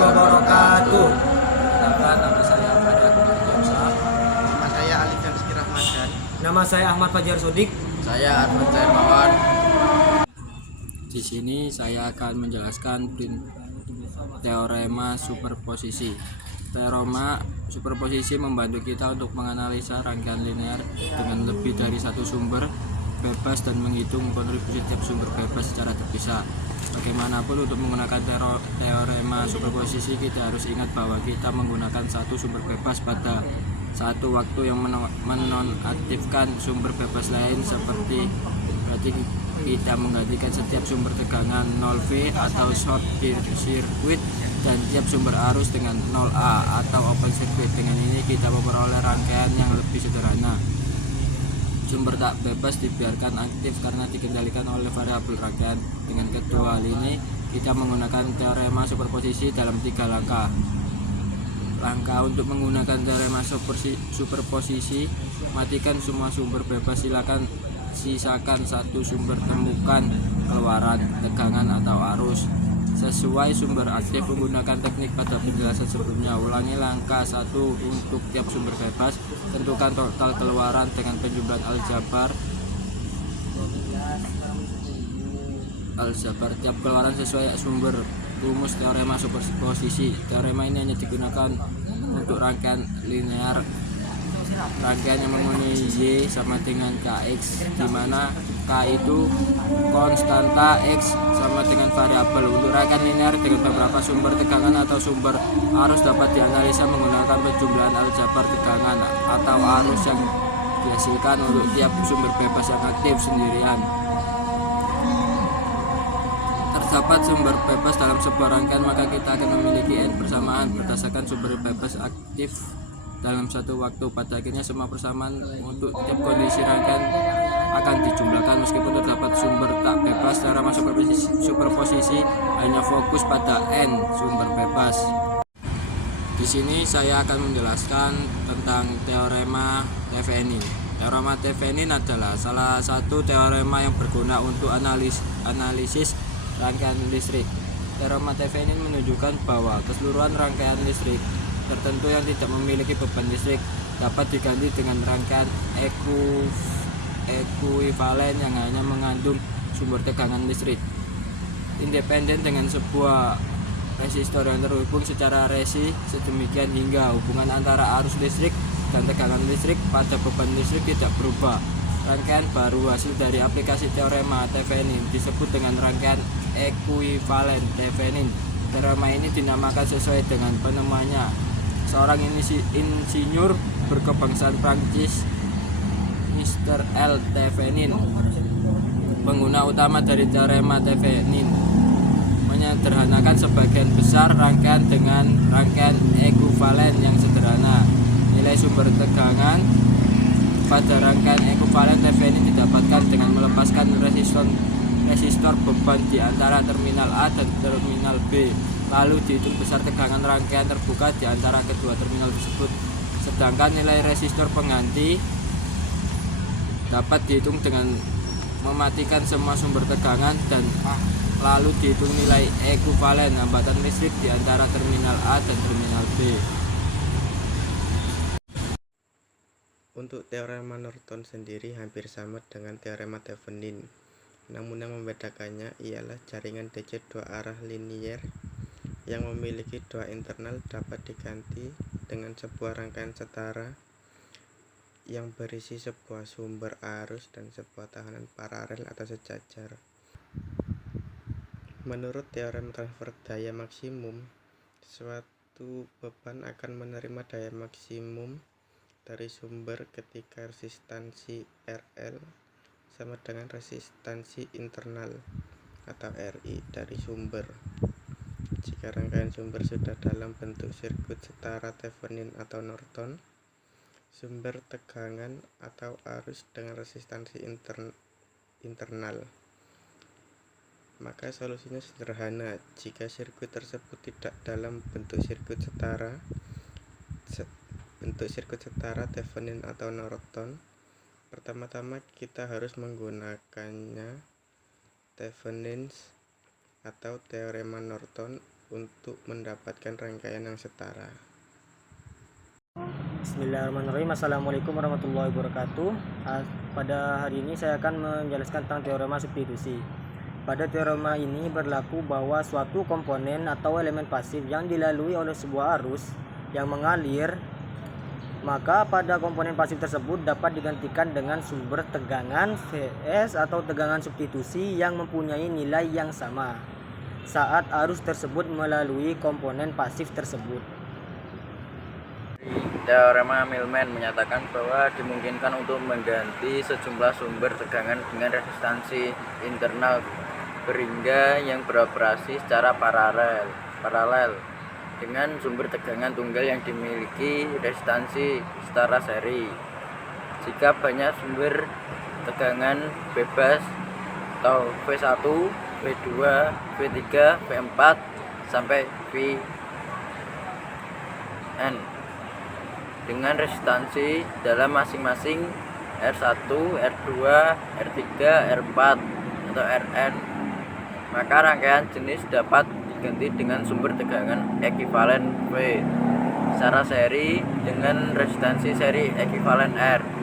wabarakatuh. Perkenalkan, nama saya Fadil Akbar. Nama saya Alif Rizky Rahmadhan. Nama saya Ahmad Fajar Sodik. Saya Arfan Cairmawan. Di sini saya akan menjelaskan teorema superposisi. Teorema superposisi membantu kita untuk menganalisa rangkaian linear dengan lebih dari satu sumber bebas dan menghitung kontribusi tiap sumber bebas secara terpisah. Bagaimanapun, untuk menggunakan teorema superposisi, kita harus ingat bahwa kita menggunakan satu sumber bebas pada satu waktu yang menonaktifkan sumber bebas lain, seperti berarti kita menggantikan setiap sumber tegangan 0V atau short circuit dan tiap sumber arus dengan 0A atau open circuit. Dengan ini kita memperoleh rangkaian yang lebih sederhana. Sumber tak bebas dibiarkan aktif karena dikendalikan oleh variabel rangkaian. Dengan kedua hal ini, kita menggunakan teorema superposisi dalam 3 langkah. Langkah untuk menggunakan teorema superposisi: matikan semua sumber bebas, sisakan satu sumber, temukan keluaran, tegangan atau arus sesuai sumber aktif menggunakan teknik pada penjelasan sebelumnya. Ulangi langkah 1 untuk tiap sumber bebas. Tentukan total keluaran dengan penjumlahan aljabar tiap keluaran sesuai sumber. Rumus teorema superposisi. Teorema ini hanya digunakan untuk rangkaian linear, rangkaian yang memenuhi Y sama dengan Kx, di mana K itu konstanta, X sama dengan variabel. Untuk rangkaian linear dengan beberapa sumber tegangan atau sumber arus dapat dianalisa menggunakan penjumlahan aljabar tegangan atau arus yang dihasilkan untuk tiap sumber bebas yang aktif sendirian. Terdapat sumber bebas dalam sebuah rangkaian, maka kita akan memiliki N persamaan berdasarkan sumber bebas aktif dalam satu waktu. Pada akhirnya, semua persamaan untuk tiap kondisi rangkaian akan dijumlahkan. Meskipun terdapat sumber tak bebas, teorema superposisi hanya fokus pada N sumber bebas. Di sini saya akan menjelaskan tentang teorema Thevenin. Teorema Thevenin adalah salah satu teorema yang berguna untuk analisis rangkaian listrik. Teorema Thevenin menunjukkan bahwa keseluruhan rangkaian listrik tertentu yang tidak memiliki beban listrik dapat diganti dengan rangkaian ekuivalen yang hanya mengandung sumber tegangan listrik independen dengan sebuah resistor yang terhubung secara resi sedemikian hingga hubungan antara arus listrik dan tegangan listrik pada beban listrik tidak berubah. Rangkaian baru hasil dari aplikasi teorema Thevenin disebut dengan rangkaian ekuivalen Thevenin. Teorema ini dinamakan sesuai dengan penemuannya, seorang insinyur berkebangsaan Prancis, Mr. L. Thevenin. Pengguna utama dari teorema Thevenin menyederhanakan sebagian besar rangkaian dengan rangkaian ekuivalen yang sederhana. Nilai sumber tegangan pada rangkaian ekuivalen Thevenin didapatkan dengan melepaskan resistor beban di antara terminal A dan terminal B, lalu dihitung besar tegangan rangkaian terbuka di antara kedua terminal tersebut. Sedangkan nilai resistor pengganti dapat dihitung dengan mematikan semua sumber tegangan dan lalu dihitung nilai ekuivalen hambatan listrik di antara terminal A dan terminal B. Untuk teorema Norton sendiri hampir sama dengan teorema Thevenin, namun yang membedakannya ialah jaringan DC dua arah linier yang memiliki dua internal dapat diganti dengan sebuah rangkaian setara yang berisi sebuah sumber arus dan sebuah tahanan paralel atau sejajar. Menurut teorem transfer daya maksimum, suatu beban akan menerima daya maksimum dari sumber ketika resistansi RL sama dengan resistansi internal atau RI dari sumber. Jika rangkaian sumber sudah dalam bentuk sirkuit setara Thevenin atau Norton, sumber tegangan atau arus dengan resistansi internal, maka solusinya sederhana. Jika sirkuit tersebut tidak dalam bentuk sirkuit setara Thevenin atau Norton, pertama-tama kita harus menggunakannya Thevenin's atau teorema Norton untuk mendapatkan rangkaian yang setara. Bismillahirrahmanirrahim. Assalamualaikum warahmatullahi wabarakatuh. Pada hari ini saya akan menjelaskan tentang teorema substitusi. Pada teorema ini berlaku bahwa suatu komponen atau elemen pasif yang dilalui oleh sebuah arus yang mengalir, maka pada komponen pasif tersebut dapat digantikan dengan sumber tegangan Vs atau tegangan substitusi yang mempunyai nilai yang sama saat arus tersebut melalui komponen pasif tersebut. Teorema Millman menyatakan bahwa dimungkinkan untuk mengganti sejumlah sumber tegangan dengan resistansi internal beringga yang beroperasi secara paralel dengan sumber tegangan tunggal yang dimiliki resistansi secara seri. Jika banyak sumber tegangan bebas atau V1, V2, V3, V4 sampai Vn dengan resistansi dalam masing-masing R1, R2, R3, R4 atau Rn, maka rangkaian jenis dapat diganti dengan sumber tegangan ekuivalen V secara seri dengan resistansi seri ekuivalen R.